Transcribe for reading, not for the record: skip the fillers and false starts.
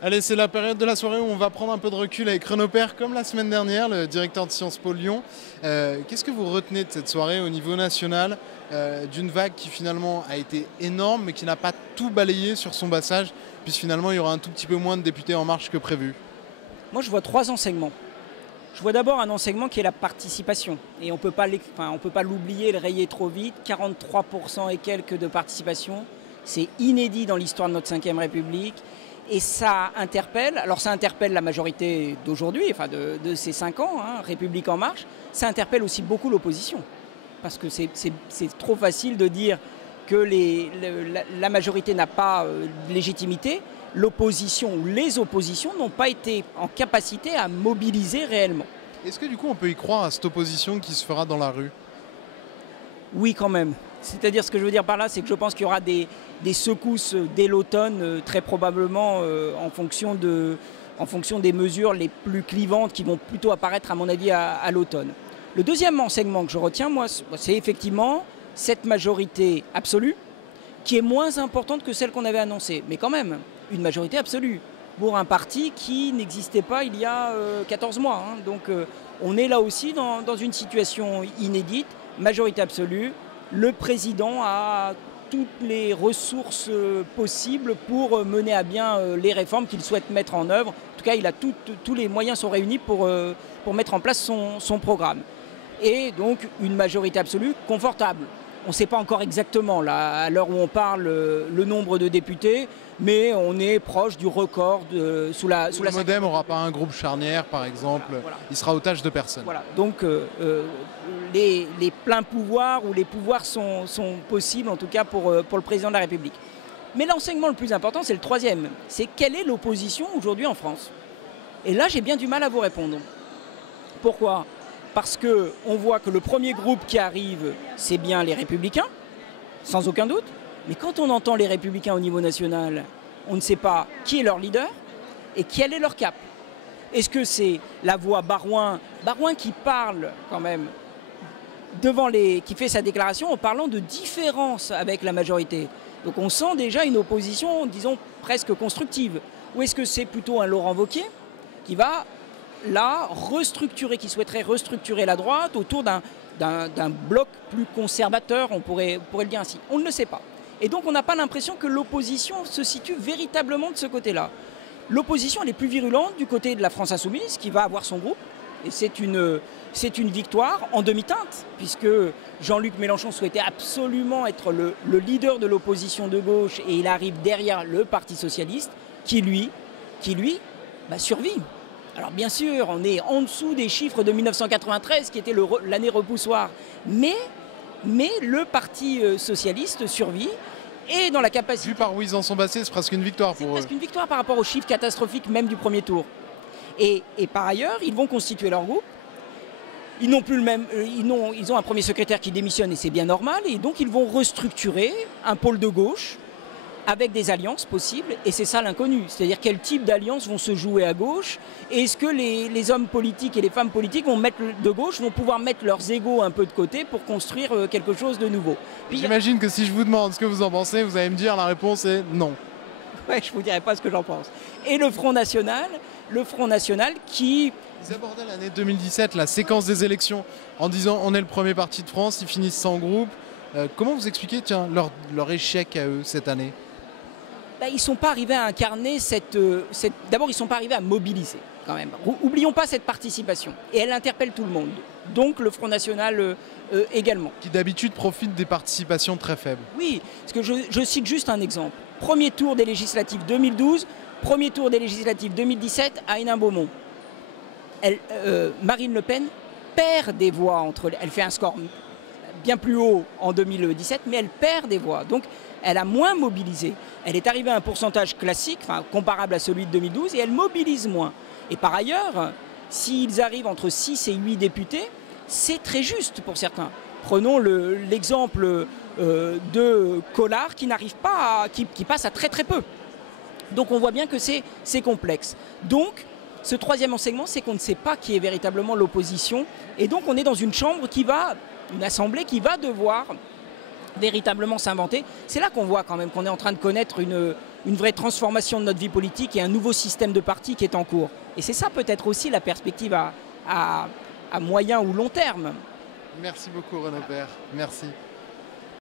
Allez, c'est la période de la soirée où on va prendre un peu de recul avec Renaud Père, comme la semaine dernière, le directeur de Sciences Po Lyon. Qu'est-ce que vous retenez de cette soirée au niveau national, d'une vague qui finalement a été énorme, mais qui n'a pas tout balayé sur son passage, puisque finalement il y aura un tout petit peu moins de députés En Marche que prévu? Moi, je vois trois enseignements. Je vois d'abord un enseignement qui est la participation. Et on ne peut pas l'oublier, le rayer trop vite. 43% et quelques de participation. C'est inédit dans l'histoire de notre 5e République. Et ça interpelle, alors ça interpelle la majorité d'aujourd'hui, enfin de ces 5 ans, hein, République En Marche. Ça interpelle aussi beaucoup l'opposition. Parce que c'est trop facile de dire que la majorité n'a pas de légitimité. L'opposition ou les oppositions n'ont pas été en capacité à mobiliser réellement. Est-ce que du coup on peut y croire à cette opposition qui se fera dans la rue? Oui, quand même. C'est-à-dire, ce que je veux dire par là, c'est que je pense qu'il y aura des secousses dès l'automne, très probablement en fonction des mesures les plus clivantes qui vont plutôt apparaître, à mon avis, à l'automne. Le deuxième enseignement que je retiens, moi, c'est effectivement cette majorité absolue qui est moins importante que celle qu'on avait annoncée. Mais quand même, une majorité absolue pour un parti qui n'existait pas il y a 14 mois. Hein. Donc on est là aussi dans une situation inédite, majorité absolue. Le président a toutes les ressources possibles pour mener à bien les réformes qu'il souhaite mettre en œuvre. En tout cas, tous les moyens sont réunis pour mettre en place son programme. Et donc une majorité absolue confortable. On ne sait pas encore exactement, là, à l'heure où on parle, le nombre de députés, mais on est proche du record sous la... Le Modem n'aura pas un groupe charnière, par exemple. Voilà. Il sera otage de personne. Voilà. Donc les pleins pouvoirs ou les pouvoirs sont possibles, en tout cas pour le président de la République. Mais l'enseignement le plus important, c'est le troisième. C'est quelle est l'opposition aujourd'hui en France? Et là, j'ai bien du mal à vous répondre. Pourquoi? Parce qu'on voit que le premier groupe qui arrive, c'est bien les Républicains, sans aucun doute. Mais quand on entend les Républicains au niveau national, on ne sait pas qui est leur leader et quel est leur cap. Est-ce que c'est la voix Baroin qui parle quand même qui fait sa déclaration en parlant de différence avec la majorité. Donc on sent déjà une opposition, disons, presque constructive. Ou est-ce que c'est plutôt un Laurent Wauquiez qui va là qui souhaiterait restructurer la droite autour d'un bloc plus conservateur, on pourrait le dire ainsi. On ne le sait pas. Et donc on n'a pas l'impression que l'opposition se situe véritablement de ce côté-là. L'opposition, elle est plus virulente du côté de la France Insoumise, qui va avoir son groupe. Et c'est une victoire en demi-teinte, puisque Jean-Luc Mélenchon souhaitait absolument être le leader de l'opposition de gauche, et il arrive derrière le Parti socialiste, qui lui survit. Alors bien sûr, on est en dessous des chiffres de 1993, qui était l'année repoussoire. Mais le Parti socialiste survit et dans la capacité... Vu par où ils en sont passés, c'est presque une victoire pour eux. C'est presque une victoire par rapport aux chiffres catastrophiques même du premier tour. Et par ailleurs, ils vont constituer leur groupe. Ils n'ont plus le même, ils ont un premier secrétaire qui démissionne et c'est bien normal. Et donc ils vont restructurer un pôle de gauche avec des alliances possibles, et c'est ça l'inconnu. C'est-à-dire quel type d'alliances vont se jouer à gauche, et est-ce que les hommes politiques et les femmes politiques vont pouvoir mettre leurs égos un peu de côté pour construire quelque chose de nouveau. J'imagine que si je vous demande ce que vous en pensez, vous allez me dire la réponse est non. Ouais, je ne vous dirai pas ce que j'en pense. Et le Front National qui... Ils abordaient l'année 2017, la séquence des élections, en disant on est le premier parti de France, ils finissent sans groupe. Comment vous expliquez leur échec à eux cette année? Ils ne sont pas arrivés à incarner D'abord, ils ne sont pas arrivés à mobiliser, quand même. Oublions pas cette participation. Et elle interpelle tout le monde. Donc le Front National également. Qui d'habitude profite des participations très faibles. Oui, parce que je cite juste un exemple. Premier tour des législatives 2012, premier tour des législatives 2017 à Hénin-Beaumont. Marine Le Pen perd des voix entre... Elle fait un score bien plus haut en 2017, mais elle perd des voix. Donc elle a moins mobilisé. Elle est arrivée à un pourcentage classique, comparable à celui de 2012, et elle mobilise moins. Et par ailleurs, s'ils arrivent entre 6 et 8 députés, c'est très juste pour certains. Prenons l'exemple de Collard qui passe à très très peu. Donc on voit bien que c'est complexe. Donc ce troisième enseignement, c'est qu'on ne sait pas qui est véritablement l'opposition. Et donc on est dans une une assemblée qui va devoir véritablement s'inventer. C'est là qu'on voit quand même qu'on est en train de connaître une vraie transformation de notre vie politique et un nouveau système de parti qui est en cours. Et c'est ça peut-être aussi la perspective à moyen ou long terme. Merci beaucoup Renaud Père, merci.